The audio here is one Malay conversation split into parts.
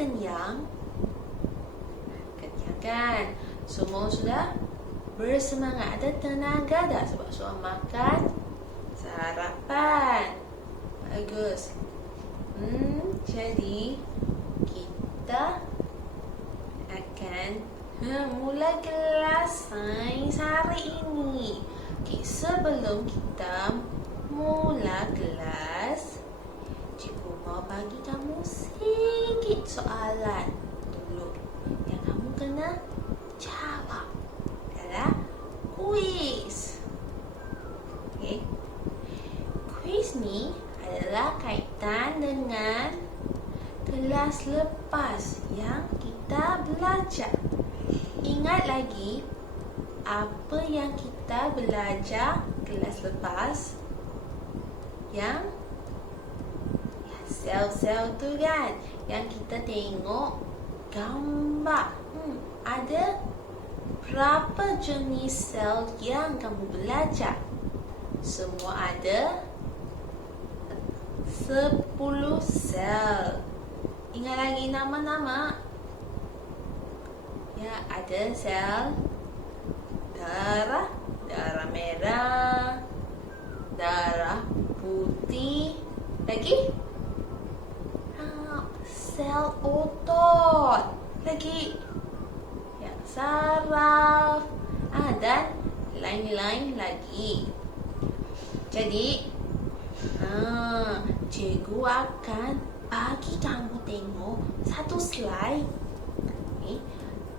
kenyang? Kenyang kan? Semua sudah bersemangat, ada tenaga dah sebab soal makan sarapan. Bagus. Jadi kita akan mula kelas sains hari ini. Sebelum kita mula kelas, cikgu mau bagi kamu sikit soalan dulu yang kamu kena jawab dalam kuis. Okay. Kuis ni adalah kaitan dengan kelas lepas yang kita belajar. Ingat lagi apa yang kita belajar kelas lepas? Yang sel-sel tu kan, yang kita tengok gambar. Ada berapa jenis sel yang kamu belajar? Semua ada 10 sel. Ingat lagi nama-nama? Ya, ada sel darah, darah merah, darah putih. Lagi? Sel otot. Lagi? Ya, saraf. Dan lain-lain lagi. Jadi, cikgu akan bagi kamu tengok satu slide.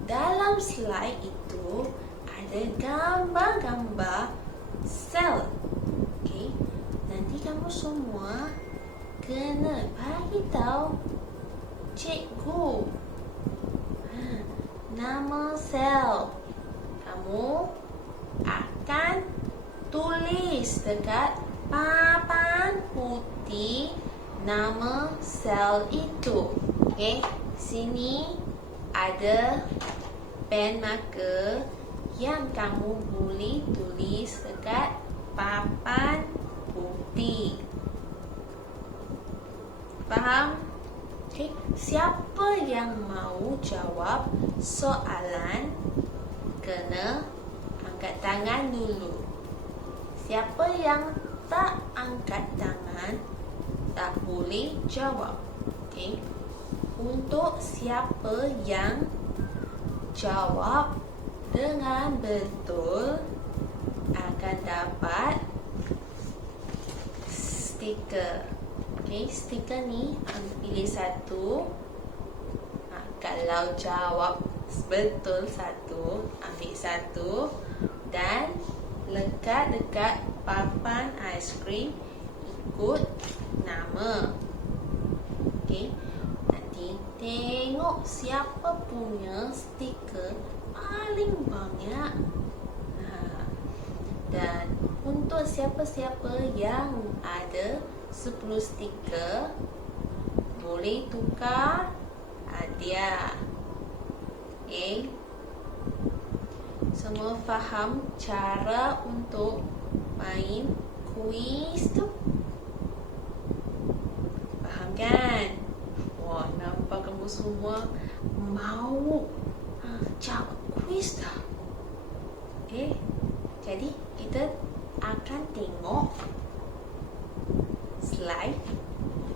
Dalam slide itu ada gambar-gambar sel. Nanti kamu semua kena bagi tahu cikgu nama sel. Kamu akan tulis dekat papan putih nama sel itu. Sini ada pen marker yang kamu boleh tulis dekat papan putih. Faham? Siapa yang mau jawab soalan kena angkat tangan dulu. Siapa yang tak angkat tangan tak boleh jawab. Untuk siapa yang jawab dengan betul akan dapat stiker. Stiker ni pilih satu. Kalau jawab betul satu, ambil satu dan lekat dekat papan aiskrim ikut nama. Nanti tengok siapa punya stiker paling banyak. Dan untuk siapa-siapa yang ada 10 stiker, boleh tukar hadiah. Semua faham cara untuk main kuis tu? Faham kan? Wah, nampak kamu semua mau jawab kuis dah. Jadi kita akan tengok slide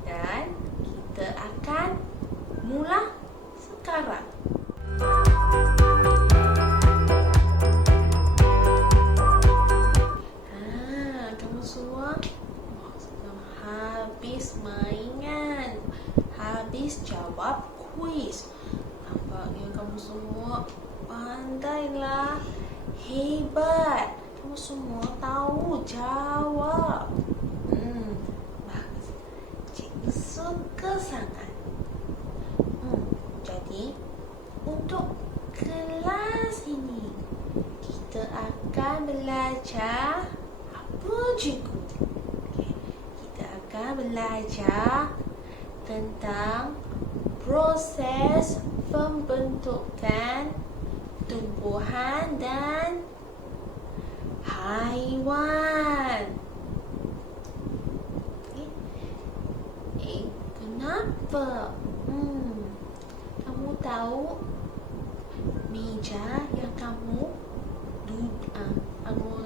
dan kita akan mula sekarang. Kamu semua sudah habis mainan, habis jawab kuis. Nampaknya kamu semua pandailah, hebat. Kamu semua tahu jawab. Bagus. Cikgu suka sangat. Jadi, untuk kelas ini kita akan belajar apa cikgu? Kita akan belajar tentang proses pembentukan tumbuhan dan haiwan. Kenapa? tahu meja yang kamu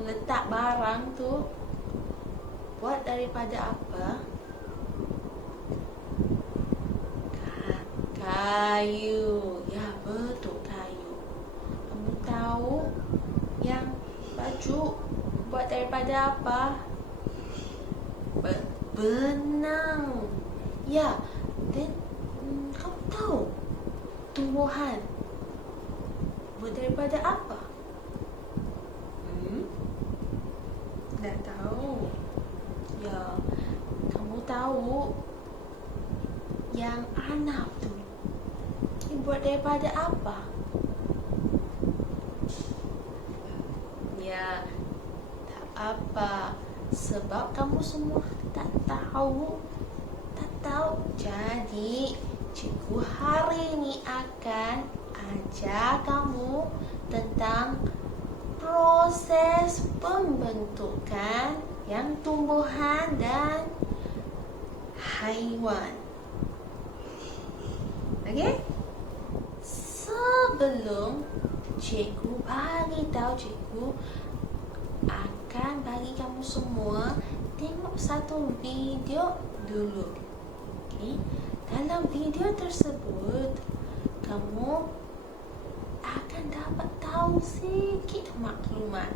letak barang tu buat daripada apa? Kayu. Ya, betul, kayu. Kamu tahu yang baju buat daripada apa? Benang. Ya, dan kamu tahu tumbuhan buat daripada apa? Tak tahu. Ya, kamu tahu yang anak tu buat daripada apa? Ya, tak apa. Sebab kamu semua tak tahu. Jadi, cikgu hari ini akan ajar kamu tentang proses pembentukan yang tumbuhan dan haiwan. Okey? Sebelum cikgu bagi tahu, cikgu akan bagi kamu semua tengok satu video dulu. Okey? Dalam video tersebut, kamu akan dapat tahu sedikit maklumat.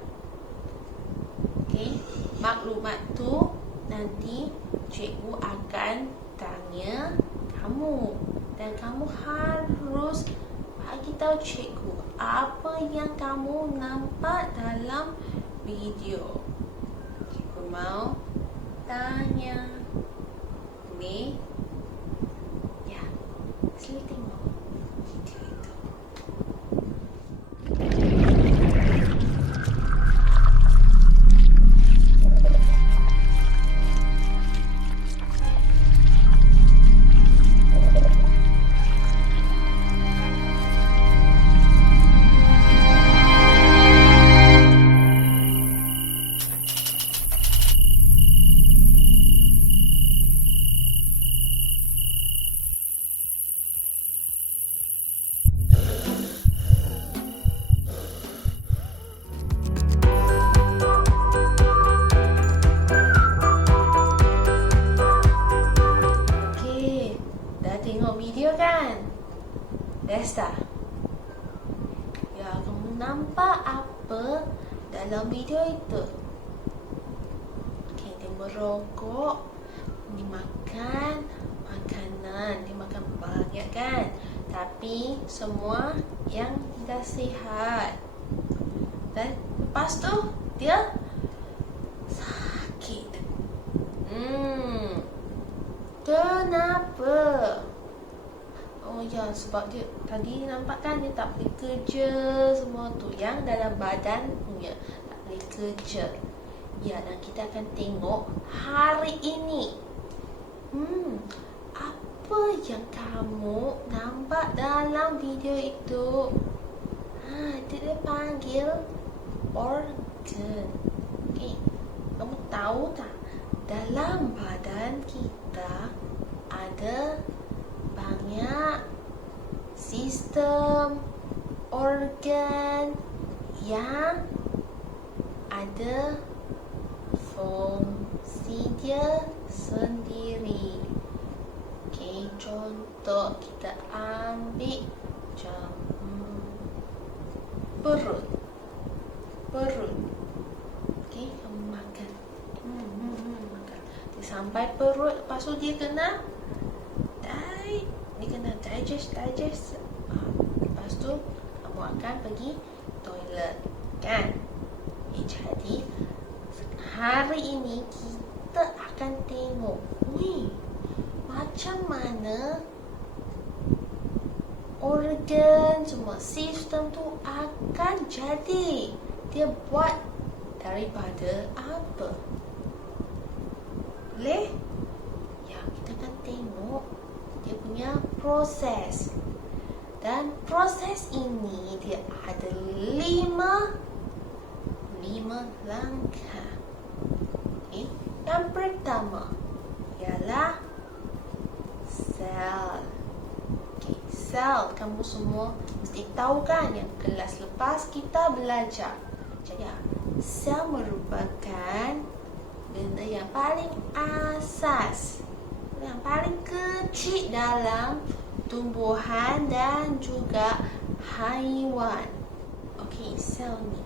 Okey? Maklumat tu nanti cikgu akan tanya kamu dan kamu harus bagi tahu cikgu apa yang kamu nampak dalam video. Cikgu mau tanya. Ni, ya, sila tengok video itu. Desta, ya, kamu nampak apa dalam video itu? Okey, dia merokok, dia makan makanan, dia makan banyak kan? Tapi semua yang dah sihat. Dan lepas tu dia sakit. Kenapa? Oh ya, sebab dia tadi nampak kan dia tak boleh kerja semua tu yang dalam badan punya tak boleh kerja. Ya, dan kita akan tengok hari ini. Apa yang kamu nampak dalam video itu? Dia panggil organ. Okay. Kamu tahu tak? Dalam badan kita ada banyak sistem organ yang ada fungsi dia sendiri. Okey, contoh kita ambil macam perut. Okey, kamu makan. Makan. Dia sampai perut, lepas tu dia kena digest. Lepas tu kamu akan pergi toilet, kan? Jadi hari ini kita akan tengok macam mana organ semua sistem tu akan jadi. Dia buat daripada apa? Boleh? Ya, kita akan tengok dia punya proses. Dan proses ini dia ada lima langkah. Okay. Yang pertama ialah sel. Okay. Sel sel. Kamu semua mesti tahu kan, yang kelas lepas kita belajar. Jadi sel merupakan benda yang paling asas, yang paling kecil dalam tumbuhan dan juga haiwan. Okey, sel ni.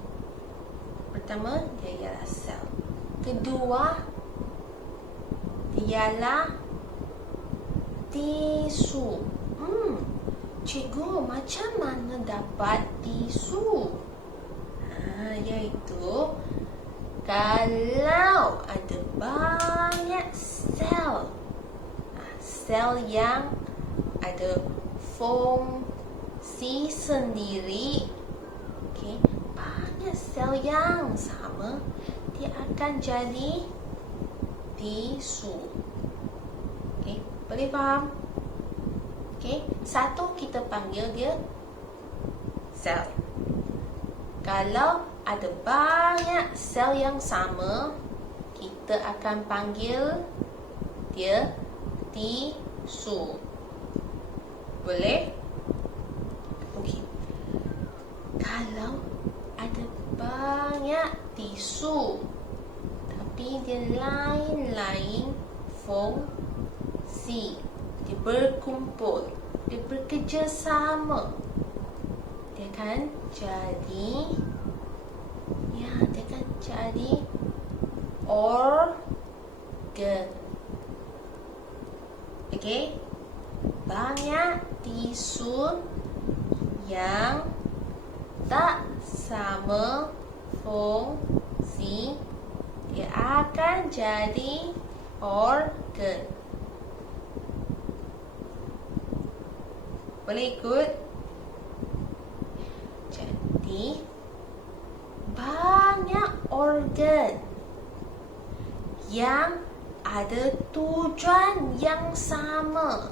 Pertama, dia ialah sel. Kedua, dia ialah tisu. Cikgu, macam mana dapat tisu? Iaitu kalau ada banyak sel, sel yang ada fungsi sendiri, okay, banyak sel yang sama, dia akan jadi tisu. Okay, boleh faham? Okay, satu kita panggil dia sel. Kalau ada banyak sel yang sama, kita akan panggil dia tisu. Boleh? Okey. Kalau ada banyak tisu, tapi dia lain-lain fungsi, dia berkumpul, dia bekerjasama, dia akan jadi organ. Okey? Banyak tisu yang tak sama fungsi, dia akan jadi organ. Boleh ikut? Jadi banyak organ yang ada tujuan yang sama,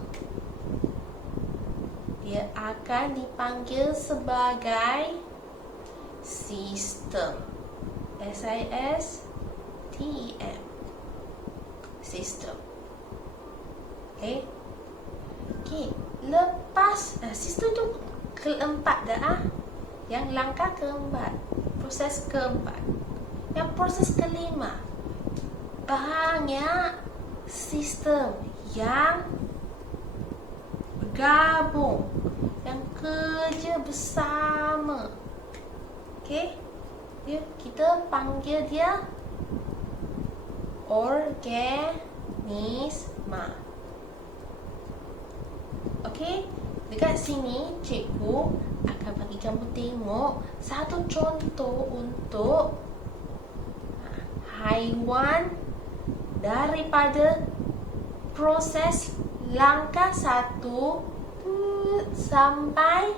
dia akan dipanggil sebagai sistem. S-I-S-T-E-M. Sistem. Okay. Lepas sistem tu keempat dah. Yang langkah keempat, proses keempat. Yang proses kelima, banyak sistem yang bergabung, yang kerja bersama. Okey? Kita panggil dia organisma. Okey? Dekat sini cikgu akan bagi kamu tengok satu contoh untuk haiwan daripada proses langkah 1 sampai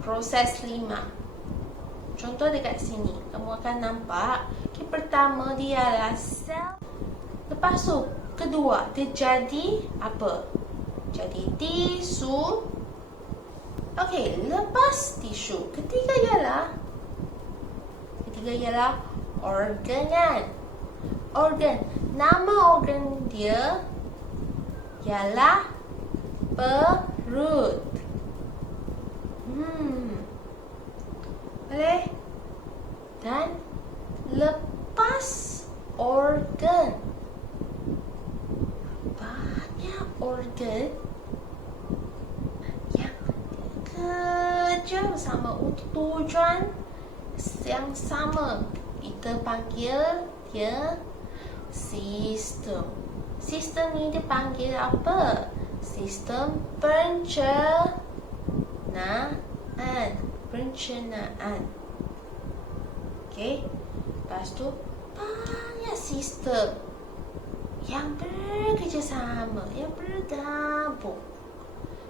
proses 5. Contoh dekat sini, kamu akan nampak, pertama dia adalah sel. Lepas tu, kedua, dia jadi apa? Jadi tisu. Okey, lepas tisu, ketiga ialah organ kan? Organ. Nama organ dia ialah perut. Boleh? Dan lepas organ, banyak organ yang kerja bersama untuk tujuan yang sama, kita panggil dia sistem. Sistem ni dipanggil apa? Sistem pencernaan. Okey. Lepas tu banyak sistem yang bekerjasama, yang bergabung.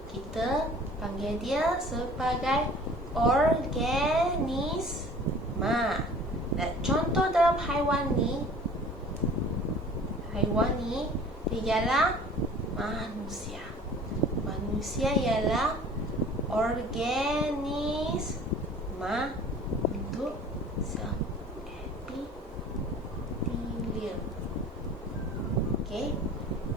Kita panggil dia sebagai organisma. Dan contoh dalam haiwan ni dia ialah manusia. Manusia ialah organisma untuk sel epitelium. Okey.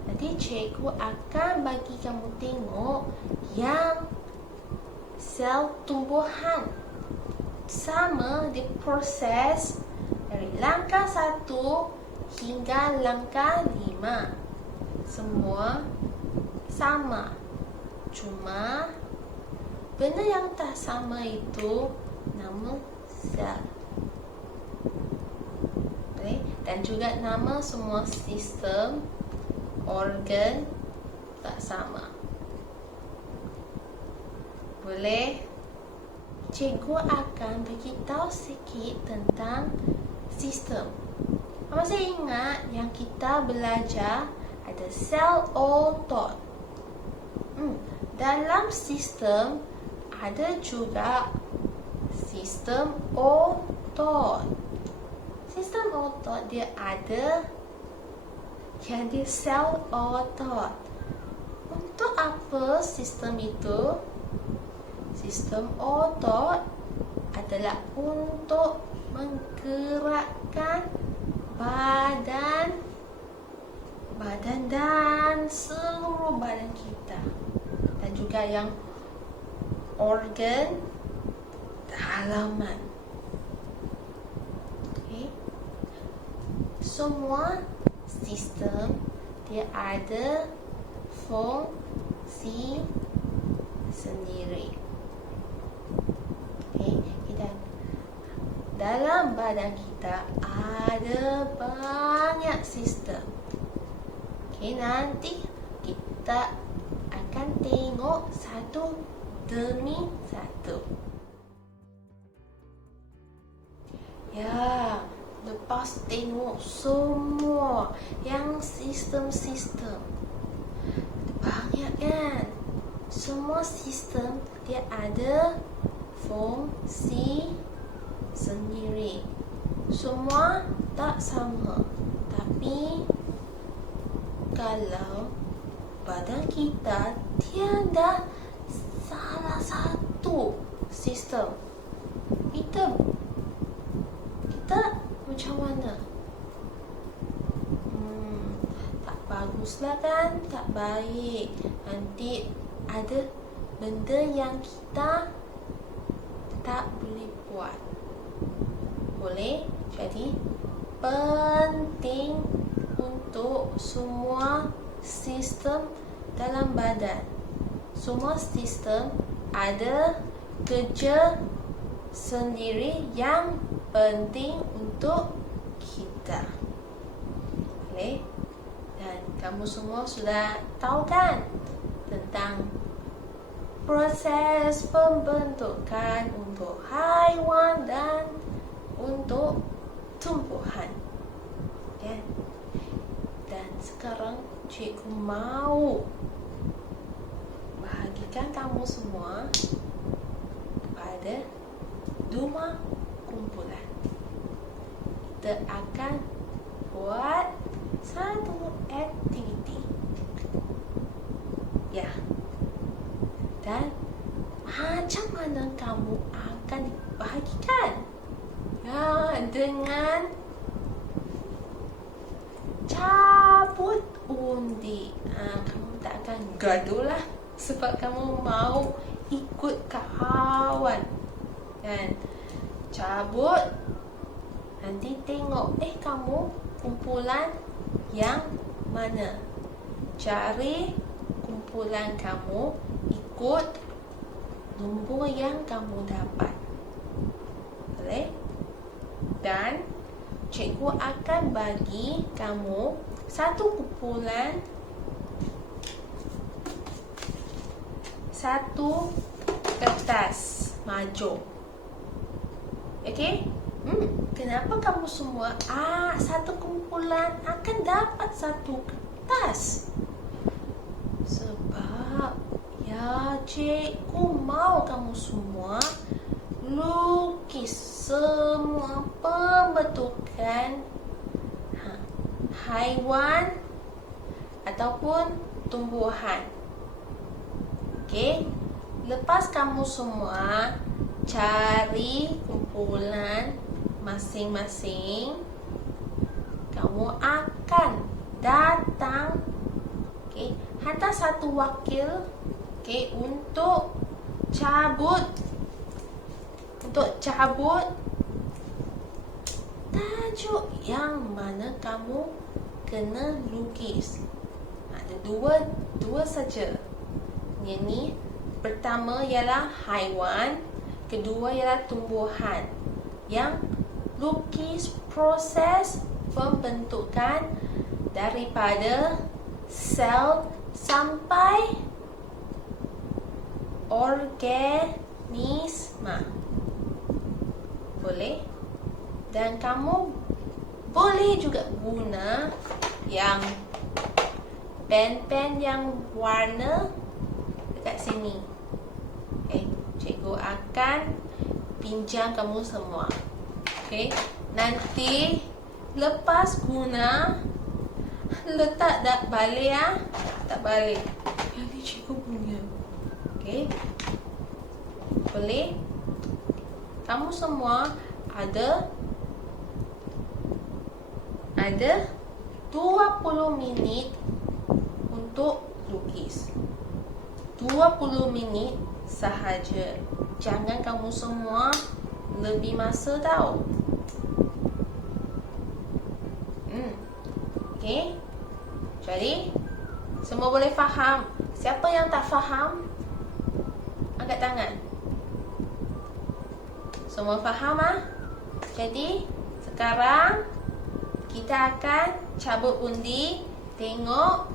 Jadi cikgu akan bagi kamu tengok yang sel tumbuhan. Sama diproses dari langkah 1 hingga langkah 5. Semua sama. Cuma benda yang tak sama itu nama sel. Dan juga nama semua sistem organ tak sama. Boleh? Cikgu akan beritahu sikit tentang sistem. Masih ingat yang kita belajar ada sel otot. Dalam sistem ada juga sistem otot. Sistem otot dia ada yang di sel otot. Untuk apa sistem itu? Sistem otot adalah untuk menggerakkan badan dan seluruh badan kita. Dan juga yang organ dalaman. Semua sistem dia ada fungsi sendiri. Dalam badan kita ada banyak sistem. Nanti kita akan tengok satu demi satu. Ya, lepas tengok semua yang sistem-sistem, banyak kan? Semua sistem dia ada fungsi sendiri. Semua tak sama. Tapi kalau badan kita tiada salah satu sistem, kita macam mana? Tak baguslah kan? Tak baik. Nanti ada benda yang kita tak boleh buat. Boleh? Jadi penting untuk semua sistem dalam badan. Semua sistem ada kerja sendiri yang penting untuk kita. Boleh? Dan kamu semua sudah tahu kan tentang proses pembentukan untuk haiwan dan untuk tumbuhan. Ya. Dan sekarang cikgu mau bahagikan kamu semua pada 2 kumpulan. Kita akan buat satu aktiviti. Ya. Dan macam mana kamu akan dibahagikan? Ya, dengan cabut undi. Kamu tak akan gaduh lah sebab kamu mau ikut kawan. Dan cabut, nanti tengok kamu kumpulan yang mana. Cari kumpulan kamu, ikut nombor yang kamu dapat. Boleh? Dan cikgu akan bagi kamu satu kumpulan, satu kertas maju. Okey? Kenapa kamu semua satu kumpulan akan dapat satu kertas? Sebab cikgu mau kamu semua lukis semua pembentukan haiwan ataupun tumbuhan. Okey? Lepas kamu semua cari kumpulan masing-masing, kamu akan datang hantar satu wakil, okey, untuk cabut tajuk yang mana kamu kena lukis. Ada dua saja. Yang ni pertama ialah haiwan, kedua ialah tumbuhan. Yang lukis proses pembentukan daripada sel sampai organisma. Boleh? Dan kamu boleh juga guna yang pen-pen yang warna dekat sini. Cikgu akan pinjam kamu semua. Nanti lepas guna, letak tak balik tak balik. Yang ni cikgu punya. Boleh? Kamu semua ada 20 minit untuk lukis. 20 minit sahaja. Jangan kamu semua lebih masa tau. Jadi semua boleh faham? Siapa yang tak faham, angkat tangan. Semua faham Jadi sekarang kita akan cabut undi. Tengok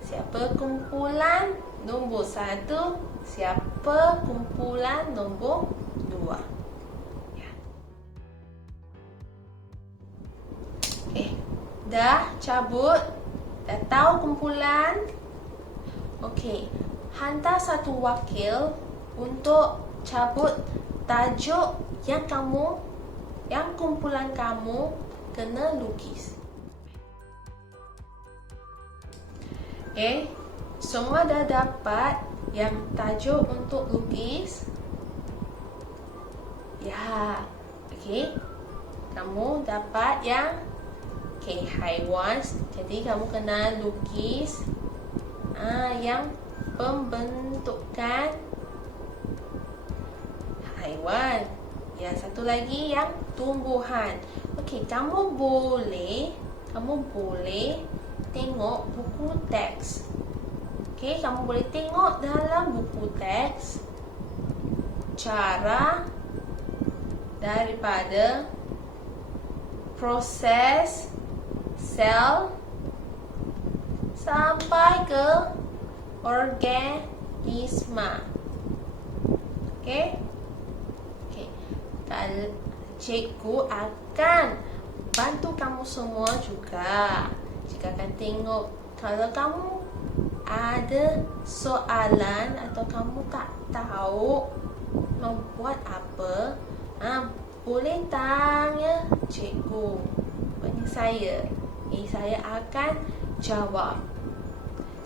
siapa kumpulan nombor 1, siapa kumpulan nombor 2. Dah cabut, dah tahu kumpulan. Hantar satu wakil untuk cabut tajuk yang kumpulan kamu kena lukis. Semua dah dapat yang tajuk untuk lukis? Ya. Kamu dapat yang haiwan. Jadi kamu kena lukis yang pembentukan haiwan. Yang satu lagi yang tumbuhan. Kamu boleh tengok buku teks. Kamu boleh tengok dalam buku teks cara daripada proses sel sampai ke organisma. Cikgu akan bantu kamu semua juga. Cikgu akan tengok kalau kamu ada soalan atau kamu tak tahu mau buat apa, boleh tanya cikgu. Bukannya saya. Saya akan jawab.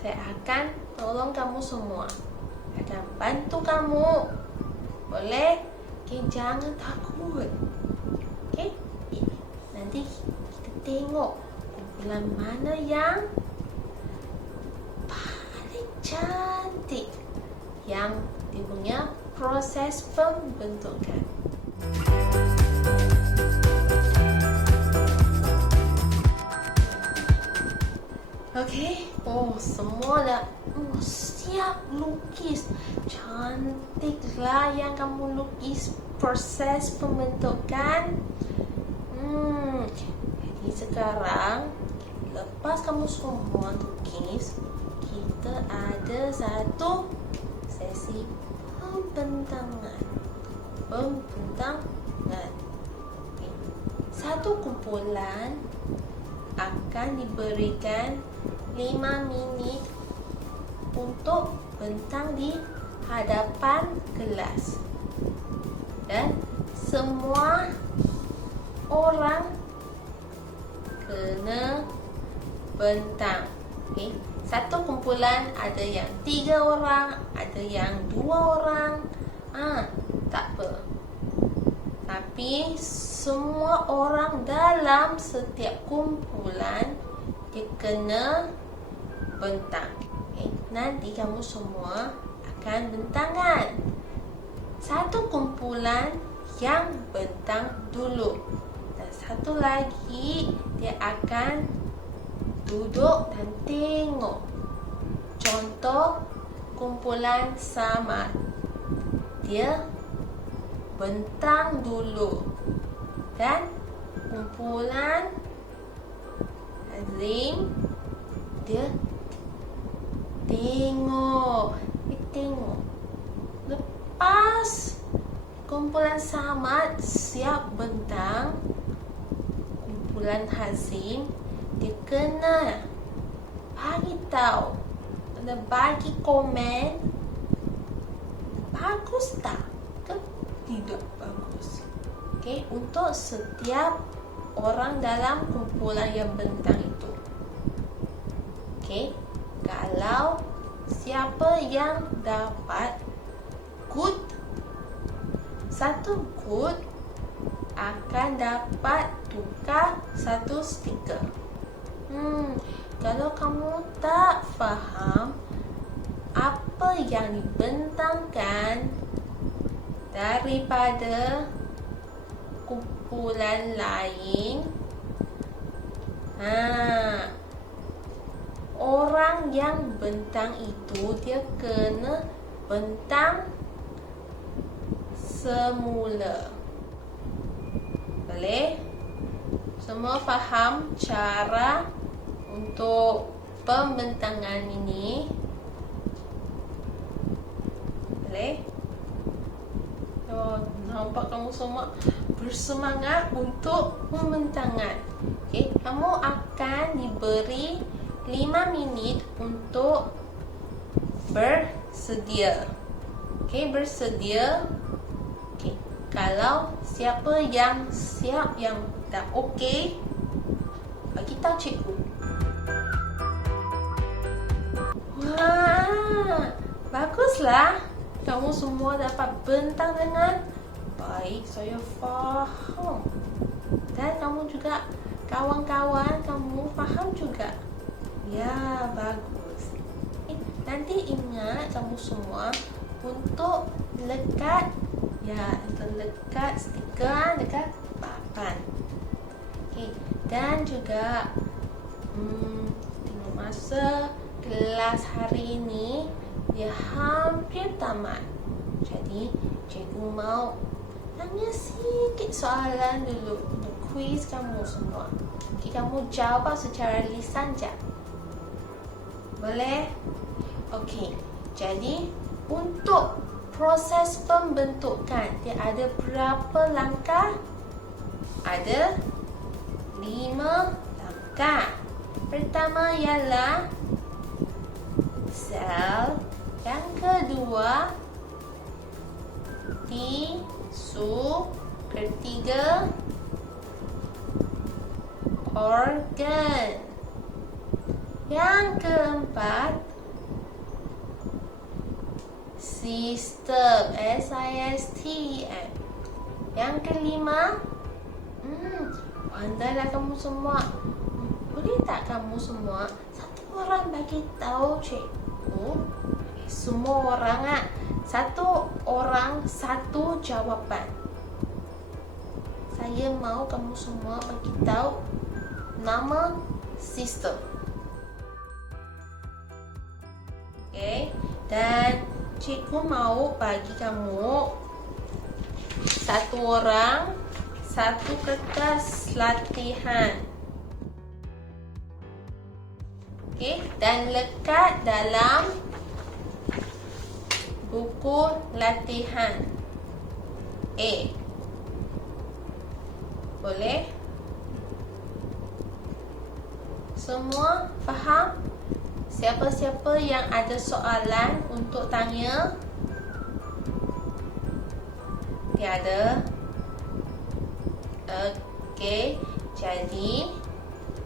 Saya akan tolong kamu semua. Saya akan bantu kamu. Boleh? Jangan takut. Nanti kita tengok kumpulan mana yang paling cantik, yang dia punya proses pembentukan. Semua dah siap lukis. Cantiklah yang kamu lukis proses pembentukan. Jadi sekarang lepas kamu semua lukis, kita ada satu sesi pembentangan. Satu kumpulan akan diberikan 5 minit untuk bentang di hadapan kelas. Dan semua orang kena bentang. Satu kumpulan ada yang 3 orang, ada yang 2 orang. Tak apa. Tapi semua orang dalam setiap kumpulan dia kena bentang. Nanti kamu semua akan bentangkan. Satu kumpulan yang bentang dulu. Dan satu lagi dia akan duduk dan tengok. Contoh kumpulan Samad. Dia bentang dulu. Dan kumpulan Hazim dia tengok. Lepas kumpulan Samad siap bentang, kumpulan Hazim dia kena bagi tahu, kena bagi komen bagus tak ke tidak bagus. Untuk setiap orang dalam kumpulan yang bentang itu. Kalau siapa yang dapat good, satu good akan dapat tukar satu stiker. Kalau kamu tak faham apa yang dibentangkan daripada kumpulan lain, orang yang bentang itu dia kena bentang semula. Boleh? Semua faham cara untuk pembentangan ini? Boleh? Nampak kamu semua bersemangat untuk pembentangan. Kamu akan diberi 5 minit untuk bersedia. Bersedia. Kalau siapa yang siap, yang dah okey, bagi tahu cikgu. Wah, baguslah. Kamu semua dapat bentang dengan baik. Saya faham. Dan kamu juga, kawan-kawan, kamu faham juga. Ya, bagus. Nanti ingat kamu semua untuk lekat stiker dekat papan. Dan juga tengok masa kelas hari ini dia hampir tamat. Jadi cikgu mau tanya sikit soalan dulu untuk quiz kamu semua. Kamu jawab secara lisan je. Boleh? Jadi untuk proses pembentukan dia ada berapa langkah? Ada 5 langkah. Pertama ialah sel. Yang kedua tisu. Ketiga organ. Yang keempat sistem. SISTEM. Yang kelima, pandailah kamu semua. Boleh tak kamu semua satu orang bagi tahu cikgu? Semua orang satu orang satu jawapan. Saya mau kamu semua bagi tahu nama sistem. Dan cikgu mau bagi kamu satu orang satu kertas latihan. Dan lekat dalam buku latihan A. Boleh? Semua faham? Siapa-siapa yang ada soalan untuk tanya? Tiada? Jadi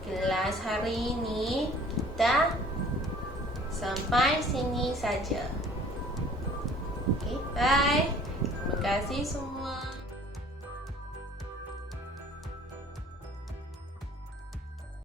kelas hari ini kita sampai sini saja. Bye. Terima kasih semua.